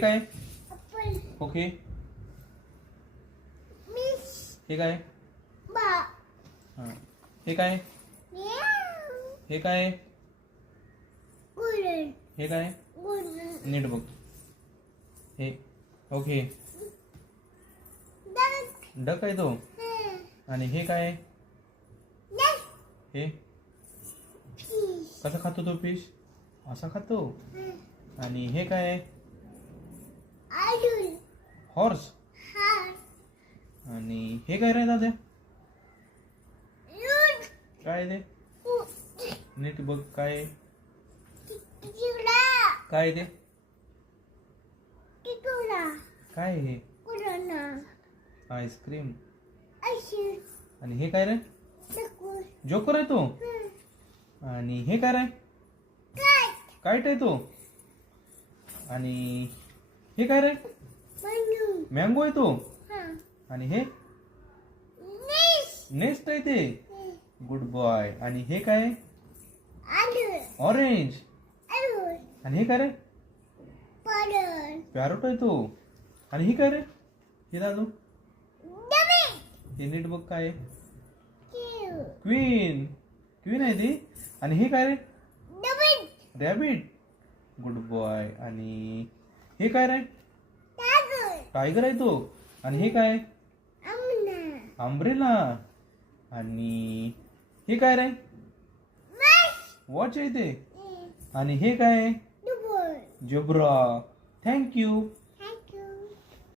काय ओके हे काय हे काय हे काय हे काय नीट बघ हे ओके डक आहे तो आणि हे काय हे कसा खातो तो फिश असा खातो आणि हे काय हॉर्स आणि हे काय रे दादा काय ते नीट बघ काय काय ते काय हे आईस्क्रीम आणि हे काय रे जोकर आहे तो आणि हे काय रे काईट आहे तो आणि हे काय रे मँगो आहे तो आणि हे नेस्ट आहे ते गुड बॉय आणि हे काय ऑरेंज आणि हे काय रे पॅरोट आहे तो आणि हे काय रे हे दादू हे नीट बघ काय क्वीन क्वीन आहे ती आणि हे काय रे रॅबिट गुड बॉय आणि हे काय रे टायगर आहे तो आणि हे काय अम्ब्रेला आणि हे काय रे वॉच आहे ते आणि हे काय जेब्रा थँक यू